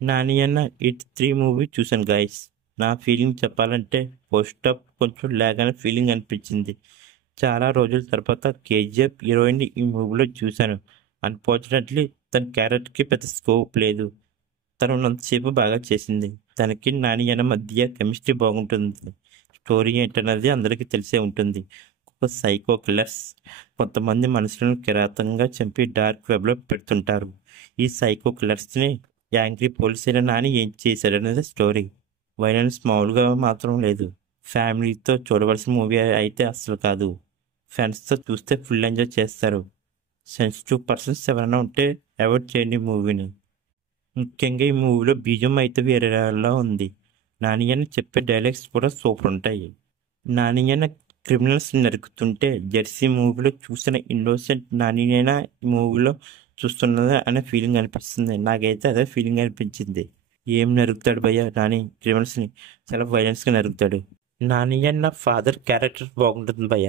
నాని అన్న it 3 movie చూశాను guys. నా ఫీలింగ్ చెప్పాలంటే ఫస్ట్ హాఫ్ కొంచెం లాగ్ అనే ఫీలింగ్ అనిపించింది. చాలా రోజుల తర్వాత కేజీఎఫ్ హీరోయిన్ ఈ మూవీలో చూశాను. అన్ఫార్చునేట్లీ తన క్యారెక్టర్కి పెద్ద స్కోప్ లేదు. తను ఉన్నంతసేపు బాగా చేసింది. తనకి నాని అన్న మధ్య కెమిస్ట్రీ బాగుంటుంది. స్టోరీ ఏంటన్నది అందరికీ తెలిసే ఉంటుంది. ఒక సైకో కిల్లర్స్ కొంతమంది మనుషులను కిరాతకంగా చంపి డార్క్ వెబ్లో పెడుతుంటారు. ఈ సైకో కిల్లర్స్ని యాంగ్రీ పోలీస్ అయిన నాని ఏం చేశాడనేది స్టోరీ. వైలెన్స్ మామూలుగా మాత్రం లేదు. ఫ్యామిలీతో చూడవలసిన మూవీ అయితే అస్సలు కాదు. ఫ్రెండ్స్తో చూస్తే ఫుల్ ఎంజాయ్ చేస్తారు. సెన్సిటివ్ పర్సన్స్ ఎవరైనా ఉంటే అవాయిడ్ చేయండి ఈ మూవీని. ముఖ్యంగా ఈ మూవీలో బీజం అయితే వేరేలా ఉంది. నాని అన్న చెప్పే డైలాగ్స్ కూడా సూపర్ ఉంటాయి. నాని అన్న క్రిమినల్స్ నరుకుతుంటే జెర్సీ మూవీలో చూసిన ఇన్నోసెంట్ నానినేనా ఈ మూవీలో చూస్తున్నదా అనే ఫీలింగ్ అనిపిస్తుంది. నాకైతే అదే ఫీలింగ్ అనిపించింది. ఏం నరుకుతాడు భయ్య నాని క్రిమినల్స్ని? చాలా వైలెన్స్గా నరుకుతాడు. నాని అన్న ఫాదర్ క్యారెక్టర్ బాగుంటుంది భయ్య.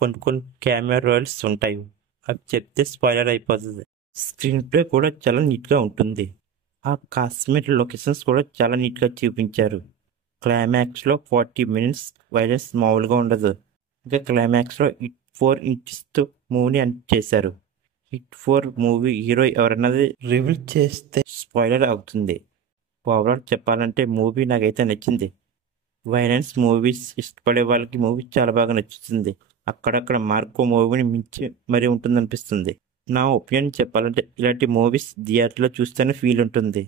కొన్ని కొన్ని కెమెరా రోల్స్ ఉంటాయి, అవి చెప్తే స్పాయిలర్ అయిపోతుంది. స్క్రీన్ ప్లే కూడా చాలా నీట్గా ఉంటుంది. ఆ కాశ్మీర్ లొకేషన్స్ కూడా చాలా నీట్గా చూపించారు. క్లైమాక్స్లో 40 మినిట్స్ వైలెన్స్ మామూలుగా ఉండదు. ఇంకా క్లైమాక్స్లో హిట్ 4 ఇంచెస్తో మూవీని ఎండ్ చేశారు. హిట్ 4 మూవీ హీరో ఎవరన్నది రివీల్ చేస్తే స్పాయిలర్ అవుతుంది. ఓవరాల్ చెప్పాలంటే మూవీ నాకైతే నచ్చింది. వైలెన్స్ మూవీస్ ఇష్టపడే వాళ్ళకి మూవీ చాలా బాగా నచ్చుతుంది. అక్కడక్కడ మార్కో మూవీని మించి మరీ ఉంటుందనిపిస్తుంది. నా ఒపీనియన్ చెప్పాలంటే ఇలాంటి మూవీస్ థియేటర్లో చూస్తేనే ఫీల్ ఉంటుంది.